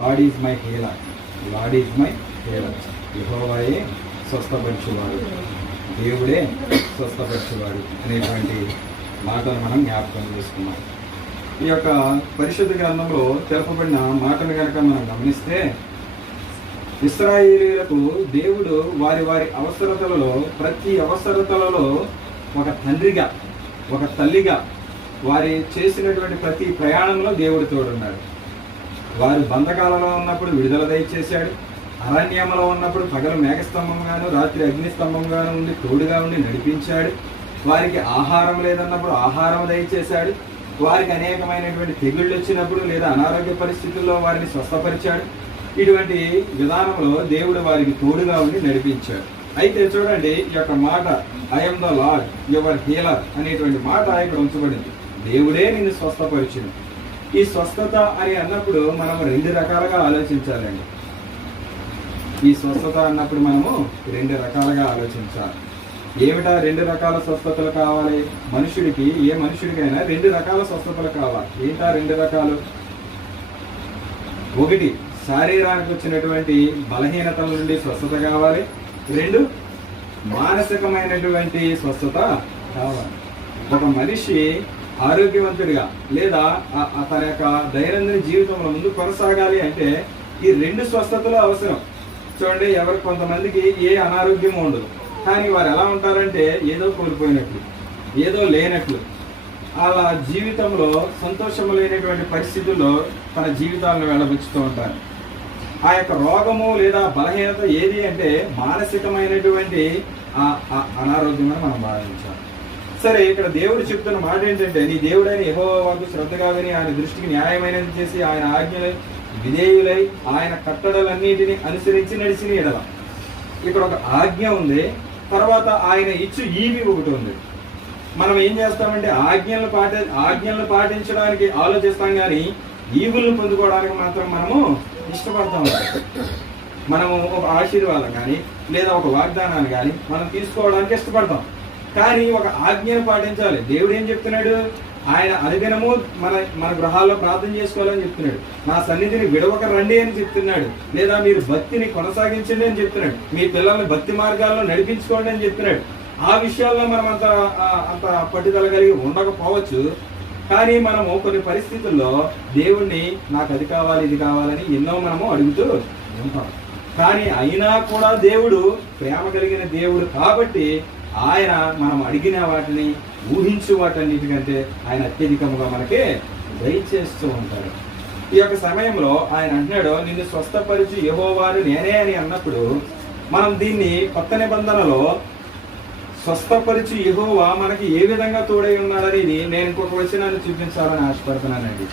God is my healer, God is my healer. యెహోవాయే స్వస్థపరచువాడు, దేవుడే స్వస్థపరచువాడు అనేటువంటి మాటను మనం జ్ఞాపకం చేసుకున్నాం. ఈ యొక్క పరిశుద్ధ గ్రంథంలో తెలుపబడిన మాటను కనుక మనం గమనిస్తే, ఇశ్రాయేలీయులకు దేవుడు వారి వారి అవసరతలలో, ప్రతి అవసరతలలో ఒక తండ్రిగా, ఒక తల్లిగా వారి చేసినటువంటి ప్రతి ప్రయాణంలో దేవుడు తోడున్నాడు. వారు బంధకాలలో ఉన్నప్పుడు విడుదల దయచేశాడు. అరణ్యంలో ఉన్నప్పుడు పగలు మేఘస్తంభంగాను రాత్రి అగ్నిస్తంభంగాను ఉండి తోడుగా ఉండి నడిపించాడు. వారికి ఆహారం లేదన్నప్పుడు ఆహారం దయచేశాడు. వారికి అనేకమైనటువంటి తెగుళ్ళు వచ్చినప్పుడు లేదా అనారోగ్య పరిస్థితుల్లో వారిని స్వస్థపరిచాడు. ఇటువంటి విధానంలో దేవుడు వారికి తోడుగా ఉండి నడిపించాడు. అయితే చూడండి, ఈ యొక్క మాట I'm the lord your healer అనేటువంటి మాట ఇక్కడ ఉంచబడింది. దేవుడే నిన్ను స్వస్థపరిచింది. ఈ స్వస్థత అని అన్నప్పుడు మనం రెండు రకాలుగా ఆలోచించాలండి. ఈ స్వస్థత అన్నప్పుడు మనము రెండు రకాలుగా ఆలోచించాలి. ఏమిటా రెండు రకాల స్వస్థతలు కావాలి? మనుషుడికి, ఏ మనుషుడికైనా రెండు రకాల స్వస్థతలు కావాలి. ఏంటా రెండు రకాలు? ఒకటి, శారీరానికి వచ్చినటువంటి బలహీనతల నుండి స్వస్థత కావాలి. రెండు, మానసికమైనటువంటి స్వస్థత కావాలి. ఒక మనిషి ఆరోగ్యవంతుడిగా లేదా తన యొక్క దైనందిన జీవితంలో ముందు కొనసాగాలి అంటే ఈ రెండు స్వస్థతలు అవసరం. చూడండి, ఎవరికి కొంతమందికి ఏ అనారోగ్యం ఉండదు, కానీ వారు ఎలా ఉంటారంటే ఏదో కోల్పోయినట్లు, ఏదో లేనట్లు, అలా జీవితంలో సంతోషము లేనటువంటి పరిస్థితుల్లో తన జీవితాలను వెళ్ళబుచ్చుతూ ఉంటారు. ఆ యొక్క రోగము లేదా బలహీనత ఏది అంటే మానసికమైనటువంటి అనారోగ్యం అని మనం భావించాలి. సరే, ఇక్కడ దేవుడు చెప్తున్న మాట ఏంటంటే, నీ దేవుడైన యెహోవాకు శ్రద్ధగా విని ఆయన దృష్టికి న్యాయమైనది చేసి ఆయన ఆజ్ఞలై విధేయులై ఆయన కట్టడలన్నిటిని అనుసరించి నడిచిన ఎడల. ఇక్కడ ఒక ఆజ్ఞ ఉంది, తర్వాత ఆయన ఇచ్చు ఈవి ఒకటి ఉంది. మనం ఏం చేస్తామంటే ఆజ్ఞలను పాటించడానికి ఆలోచిస్తాం, కానీ ఈవులను పొందుకోవడానికి మాత్రం మనము ఇష్టపడతాం. మనము ఒక ఆశీర్వాదం కానీ లేదా ఒక వాగ్దానాన్ని కానీ మనం తీసుకోవడానికి ఇష్టపడతాం, కానీ ఒక ఆజ్ఞను పాటించాలి. దేవుడు ఏం చెప్తున్నాడు? ఆయన అనుదినము మన గృహాల్లో ప్రార్థన చేసుకోవాలని చెప్తున్నాడు. నా సన్నిధిని విడవక రండి అని చెప్తున్నాడు. లేదా మీరు భక్తిని కొనసాగించండి అని చెప్తున్నాడు. మీ పిల్లల్ని భక్తి మార్గాల్లో నడిపించుకోండి అని చెప్తున్నాడు. ఆ విషయాల్లో మనం అంత పట్టుదల కలిగి ఉండకపోవచ్చు, కానీ మనము కొన్ని పరిస్థితుల్లో దేవుణ్ణి నాకు అది కావాలి ఇది కావాలని ఎన్నో మనము అడుగుతూ ఉంటాం. కానీ అయినా కూడా దేవుడు ప్రేమ కలిగిన దేవుడు కాబట్టి ఆయన మనం అడిగిన వాటిని, ఊహించు వాటన్నిటికంటే ఆయన అత్యధికంగా మనకే దయచేస్తూ ఉంటాడు. ఈ యొక్క సమయంలో ఆయన అంటున్నాడు, నిన్ను స్వస్థపరిచి యెహోవాను నేనే అని అన్నప్పుడు మనం దీన్ని కొత్త నిబంధనలో స్వస్థపరిచి యెహోవా మనకి ఏ విధంగా తోడై ఉన్నాడనేది నేను ఇంకొక వచనాన్ని చూపించాలని ఆశపడుతున్నానండి.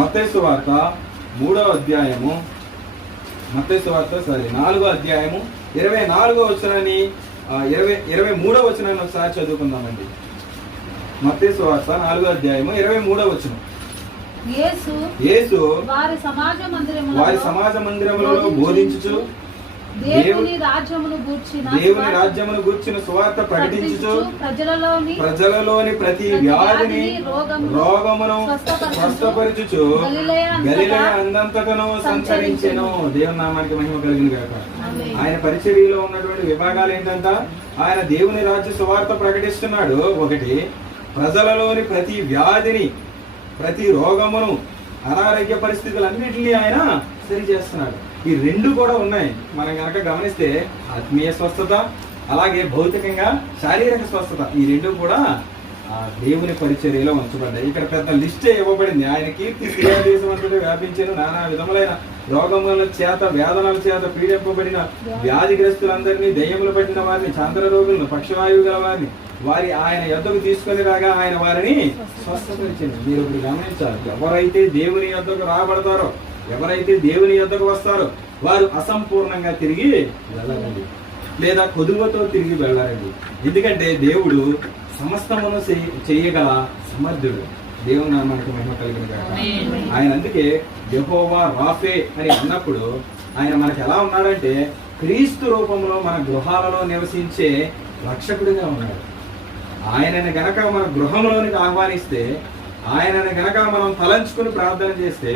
మత్తయి సువార్త 4వ అధ్యాయము 24వ వచనాన్ని 23వ వచనాన్ని ఒకసారి చదువుకుందామండి. మత్తయి సువార్త 4వ అధ్యాయము 23వ వచనం. యేసు వారి సమాజ మందిరములలో బోధించుచు దేవుని రాజ్యమును గూర్చిన సువార్త ప్రకటించుచు ప్రజలలోని ప్రతి వ్యాధిని రోగమును స్వస్థపరచుచు గలిలయ అందంతటను సంచరించెను. దేవుని నామానికి మహిమ కలిగిన గాక. ఆయన పరిచర్యలో ఉన్నటువంటి విభాగాలు ఏంటంట? ఆయన దేవుని రాజ్య సువార్త ప్రకటిస్తున్నాడు. ఒకటి, ప్రజలలోని ప్రతి వ్యాధిని, ప్రతి రోగమును, అనారోగ్య పరిస్థితులన్నింటినీ ఆయన సరి చేస్తున్నాడు. ఈ రెండు కూడా ఉన్నాయి. మనం కనుక గమనిస్తే ఆత్మీయ స్వస్థత, అలాగే భౌతికంగా శారీరక స్వస్థత, ఈ రెండు కూడా దేవుని పరిచర్యలో ఉంచబడ్డాయి. ఇక్కడ పెద్ద లిస్టే ఇవ్వబడింది. ఆయన కీర్తి సిరియా దేశం అంతటా వ్యాపించిన నానా విధములైన రోగముల చేత, వేదనల చేత పీడింపబడిన వ్యాధిగ్రస్తులందరినీ, దయ్యములు పట్టిన వారిని, చాంద్ర రోగులను, పక్షవాయువు గల వారిని వారి ఆయన యొద్దకు తీసుకొని రాగా ఆయన వారిని స్వస్థపరిచింది. మీరు ఇప్పుడు గమనించాలి, ఎవరైతే దేవుని యొద్దకు రాబడతారో, ఎవరైతే దేవుని యొద్దకు వస్తారో వారు అసంపూర్ణంగా తిరిగి వెళ్ళరండి, లేదా కొదువతో తిరిగి వెళ్ళారండి. ఎందుకంటే దేవుడు సమస్తమును చేయగల సమర్థుడు. దేవుని నామానికి మహిమ కలిగిన గాక. ఆయన అందుకే యెహోవా రాఫే అని అన్నప్పుడు ఆయన మనకి ఎలా ఉన్నాడంటే క్రీస్తు రూపంలో మన గృహాలలో నివసించే రక్షకుడిగా ఉన్నాడు. ఆయనని గనక మన గృహంలోనికి ఆహ్వానిస్తే, ఆయనని గనక మనం తలంచుకుని ప్రార్థన చేస్తే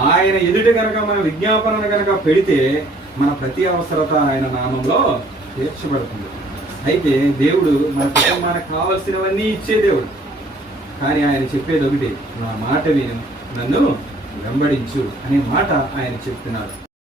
ఆయన ఎదుట కనుక మన విజ్ఞాపనను కనుక పెడితే మన ప్రతి అవసరత ఆయన నామంలో తీర్చబడుతుంది. అయితే దేవుడు మన కుటుంబానికి కావలసినవన్నీ ఇచ్చే దేవుడు. కానీ ఆయన చెప్పేది ఒకటి, నా మాట విను, నన్ను వెంబడించు అనే మాట ఆయన చెప్తున్నారు.